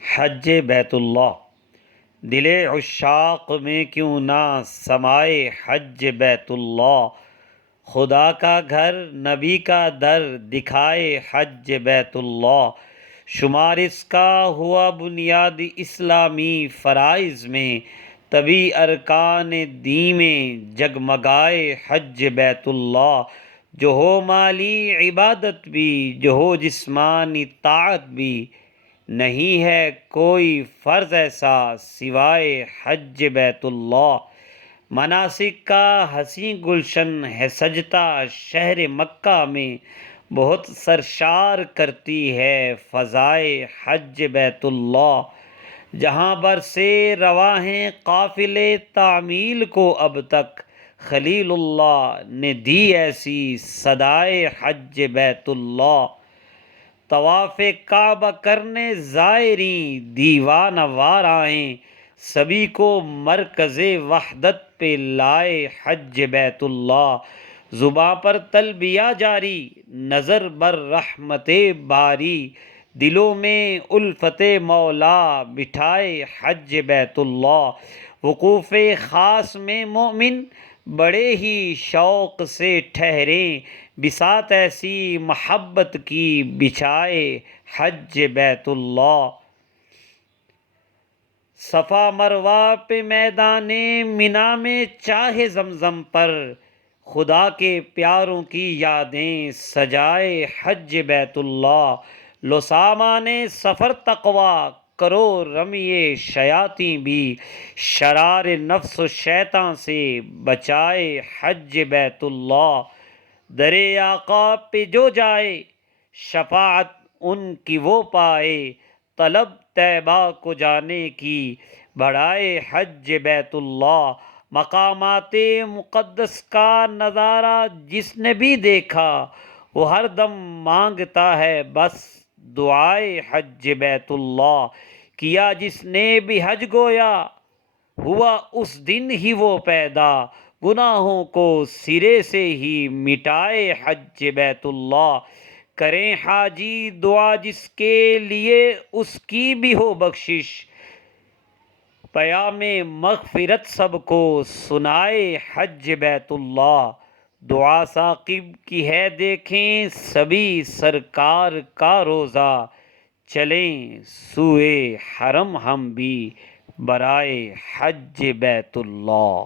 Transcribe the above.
حج بیت اللہ، دل عشاق میں کیوں نہ سمائے حج بیت اللہ، خدا کا گھر نبی کا در دکھائے حج بیت اللہ، شمار اس کا ہوا بنیاد اسلامی فرائض میں، تبھی ارکان دین میں جگمگائے حج بیت اللہ، جو ہو مالی عبادت بھی جو ہو جسمانی طاعت بھی، نہیں ہے کوئی فرض ایسا سوائے حج بیت اللہ، مناسک کا حسین گلشن ہے سجتا شہر مکہ میں، بہت سرشار کرتی ہے فضائے حج بیت اللہ، جہاں بر سے رواں ہیں قافلے تعمیل کو اب تک، خلیل اللہ نے دی ایسی صدائے حج بیت اللہ، طواف کعبہ کرنے زائرین دیوانہ وار آئیں، سبھی کو مرکز وحدت پہ لائے حج بیت اللہ، زباں پر تلبیہ جاری نظر بر رحمت باری، دلوں میں الفت مولا بٹھائے حج بیت اللہ، وقوف خاص میں مومن بڑے ہی شوق سے ٹھہریں، بساط ایسی محبت کی بچھائے حج بیت اللہ، صفا مروہ پہ میدان منا میں چاہے زمزم پر، خدا کے پیاروں کی یادیں سجائے حج بیت اللہ، لو سامان سفر تقویٰ کرو رمی شیاطیں بھی، شرار نفس و شیطان سے بچائے حج بیت اللہ، در آقا پہ جو جائے شفاعت ان کی وہ پائے، طلب طیبہ کو جانے کی بڑھائے حج بیت اللہ، مقامات مقدس کا نظارہ جس نے بھی دیکھا وہ ہر دم مانگتا ہے بس دعائے حج بیت اللہ، کیا جس نے بھی حج گویا ہوا اس دن ہی وہ پیدا، گناہوں کو سرے سے ہی مٹائے حج بیت اللہ، کریں حاجی دعا جس کے لیے اس کی بھی ہو بخشش، پیام مغفرت سب کو سنائے حج بیت اللہ، دعا ثاقب کی ہے دیکھیں سبھی سرکار کا روزہ، چلیں سوئے حرم ہم بھی برائے حج بیت اللہ۔